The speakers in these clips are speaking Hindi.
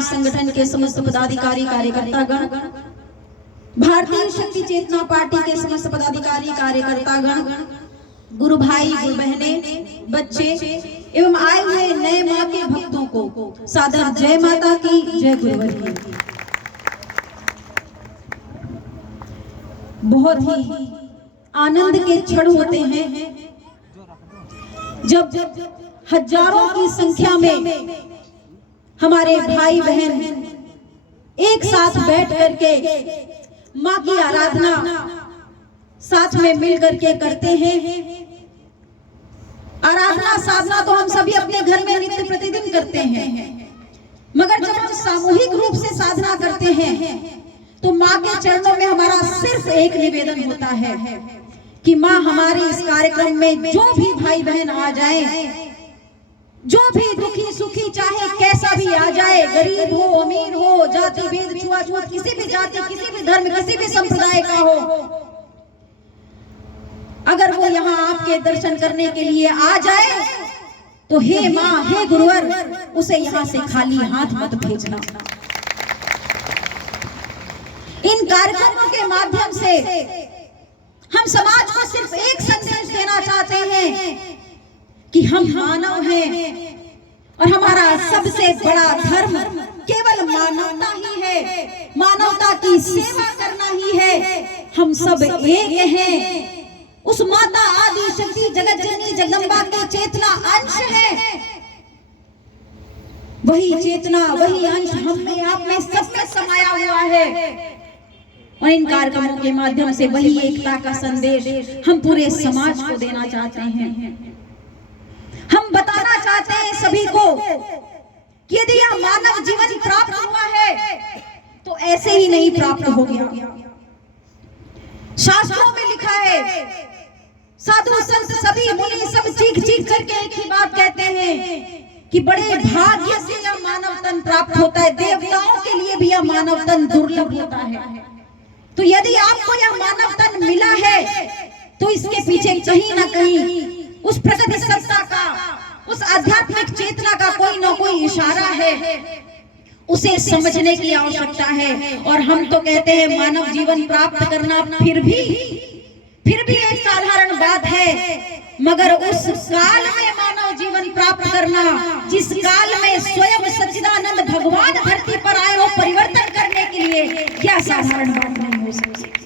समाज संगठन के समस्त पदाधिकारी कार्यकर्तागण, भारतीय शक्ति चेतना पार्टी के समस्त पदाधिकारी कार्यकर्तागण, गुरु भाई गुरु बहने, बच्चे एवं आए हुए नए माँ के भक्तों को सादर जय माता की, जय गुरुवर की। बहुत ही आनंद के क्षण होते हैं जब हजारों की संख्या में हमारे भाई बहन एक साथ बैठ करके माँ की आराधना साथ में मिल करके करते हैं। आराधना साधना तो हम सभी अपने घर में नित्य प्रतिदिन करते हैं, मगर जब हम सामूहिक रूप से साधना करते हैं तो माँ के चरणों में हमारा सिर्फ एक निवेदन होता है कि माँ हमारे इस कार्यक्रम में जो भी भाई बहन आ जाए, जो भी दुखी सुखी चाहे कैसा भी आ जाए, गरीब हो अमीर हो, जाति भेद छुआछूत किसी भी जाति किसी भी धर्म किसी भी संप्रदाय का हो, अगर वो यहाँ आपके दर्शन करने के लिए आ जाए तो हे माँ हे गुरुवर, उसे यहाँ से खाली हाथ मत भेजना। इन कार्यक्रमों के माध्यम से हम समाज को सिर्फ एक संदेश देना चाहते हैं कि हम मानव हैं और हमारा सबसे बड़ा धर्म केवल मानवता ही है, मानवता की सेवा करना ही है। हम सब एक हैं। उस माता आदि शक्ति जगत जननी जगदम्बा की चेतना अंश है। वही चेतना वही अंश हम में आप में सब में समाया हुआ है और इन कार्यक्रमों के माध्यम से वही एकता का संदेश हम पूरे समाज को देना चाहते हैं। हम बताना चाहते हैं सभी को कि यदि यह मानव जीवन प्राप्त हुआ है तो ऐसे ही नहीं प्राप्त हो गया। शास्त्रों में लिखा है, साधु संत सभी मुनि सब चीख चीख करके एक ही बात कहते हैं कि बड़े भाग्य से यह मानव तन प्राप्त होता है। देवताओं के लिए भी यह मानव तन दुर्लभ होता है। तो यदि आपको यह मानव तन मिला है तो इसके पीछे कहीं ना कहीं उस प्रकृति सत्ता का, उस आध्यात्मिक चेतना का कोई ना कोई इशारा है। उसे समझने की आवश्यकता है। और हम तो कहते हैं मानव जीवन प्राप्त करना फिर भी एक साधारण बात है, मगर उस काल में मानव जीवन प्राप्त करना जिस काल में स्वयं सच्चिदानंद भगवान धरती पर आए हो परिवर्तन करने के लिए, क्या साधारण बात नहीं हो सकती।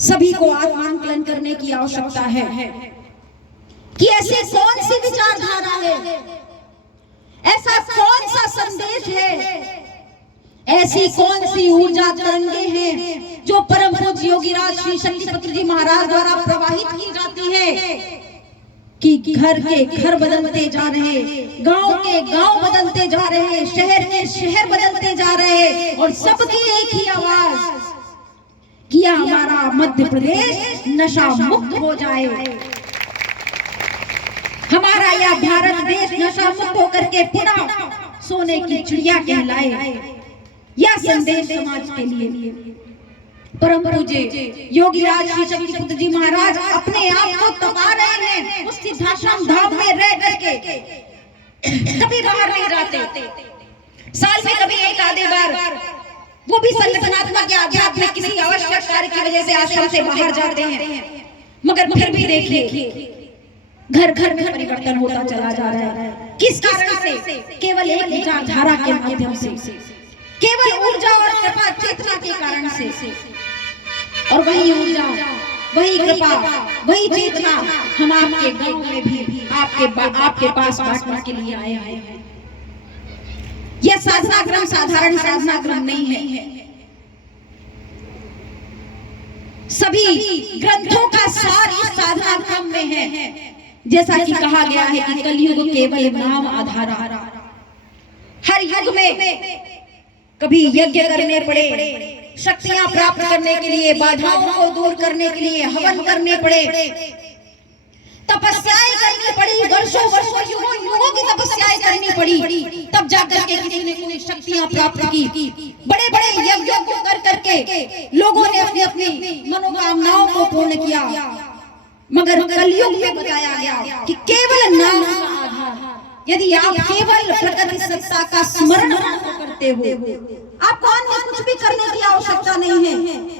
सभी को आत्मांकलन करने की आवश्यकता है कि ऐसी कौन सी विचारधारा है, ऐसा कौन सा संदेश है, ऐसी कौन सी ऊर्जा तरंगे हैं जो परम पूज्य योगीराज श्री शक्तिपत्र जी महाराज द्वारा प्रवाहित की जाती है कि घर के घर बदलते जा रहे, गांव के गांव बदलते जा रहे, शहर के शहर बदलते जा रहे और सबकी एक ही आवाज कि हमारा मध्य प्रदेश नशा मुक्त हो जाए, हमारा यह भारत देश नशा मुक्त होकर के पुनः सोने की चिड़िया कहलाए। यह संदेश समाज के लिए परम पूज्य योगीराज श्री शक्तिपुत्र जी महाराज अपने आप को तपा रहे हैं। उस सिद्धाश्रम धाम में रह करके कभी बाहर नहीं जाते, साल में कभी एक आधे बार, वो भी संगठनात्मक या आध्यात्मिक किसी आवश्यक कार्य की वजह से आश्रम से बाहर जाते हैं। मगर फिर भी देखिए घर घर में परिवर्तन होता चला जा रहा है। किस कारण से? केवल एक विचारधारा के माध्यम से, केवल ऊर्जा और कृपा चेतना के कारण से। और वही ऊर्जा वही कृपा वही चेतना हम आपके गांव में भी आपके पास बांटने के लिए आए हैं। यह साधना क्रम साधारण साधना क्रम नहीं है। सभी ग्रंथों का सार इस साधना क्रम में है। जैसा कि कहा गया है कि कलयुग केवल नाम आधारा। हर युग में कभी यज्ञ करने पड़े, शक्तियां प्राप्त करने के लिए, बाधाओं को दूर करने के लिए हवन करने पड़े, तपस्याएं करनी पड़ी, वर्षों वर्षों युगों युगों की तपस्याएं करनी पड़ी, तब जाकर के किसी ने कोई शक्तियां प्राप्त की। बड़े बड़े यज्ञों को कर करके लोगों ने अपनी अपनी मनोकामनाओं को पूर्ण किया। मगर कलयुग में बताया गया कि केवल नाम का आधार, यदि आप केवल प्रकृति सत्ता का स्मरण करते हो, आपको अन्य कुछ भी करने की आवश्यकता नहीं है।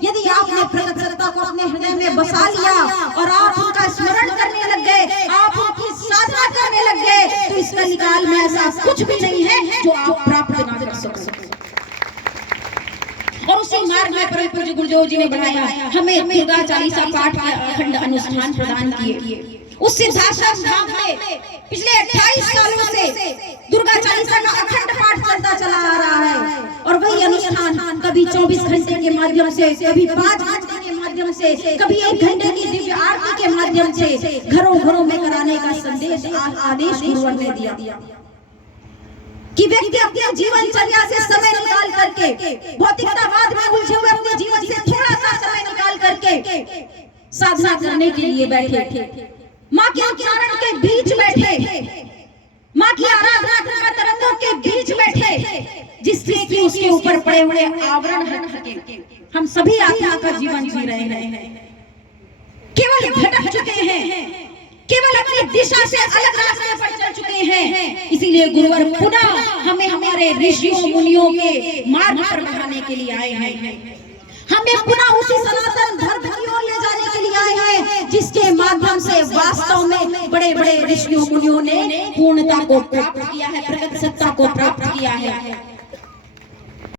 यदि आपने प्रकृति सत्ता को अपने हृदय में बसा लिया और आप उनका स्मरण करने लग गए, आप उनकी साधना करने लग गए, तो इस कलिकाल में ऐसा कुछ भी नहीं है जो आप प्राप्त ना कर सको। और उसी मार्ग में परम पूज्य गुरुदेव जी ने बढ़ाया, हमें दुर्गा चालीसा पाठ के अखंड अनुष्ठान प्रदान किए। उस सिद्धाश्रम धाम में पिछले 28 सालों से दुर्गा चालीसा का अखंड पाठ चलता चला आ रहा है। और वही अनुष्ठान कभी 24 घंटे के माध्यम से, कभी 5 घंटे के माध्यम से, कभी 1 घंटे की दिव्य आरती के माध्यम से घरों घरों में कराने का संदेश आदेश गुरुवर ने दिया कि व्यक्ति अपने जीवनचर्या से समय निकाल करके, भौतिकतावाद में उलझे हुए अपने जीवन से थोड़ा सा समय निकाल करके साधना करने के लिए बैठे, माँ के उच्चारण के बीच बैठे, माँ की आराधना कृपा तरंगों के बीच बैठे, जिससे कि उसके ऊपर पड़े हुए आवरण हट सके। हम सभी आत्मा का जीवन जी रहे हैं, केवल भटक चुके हैं, केवल अपनी दिशा से अलग रास्ते पर चल चुके हैं। इसीलिए गुरुवर पुनः हमें हमारे ऋषियों मुनियों के मार्ग पर बढ़ाने के लिए आए हैं, हमें पुनः उसी सनातन धर्म की ओर ले जाने के लिए आए हैं, जिसके माध्यम से वास्तव में बड़े बड़े ऋषियों मुनियों ने पूर्णता को प्राप्त किया है, प्रगति सत्ता को प्राप्त किया है।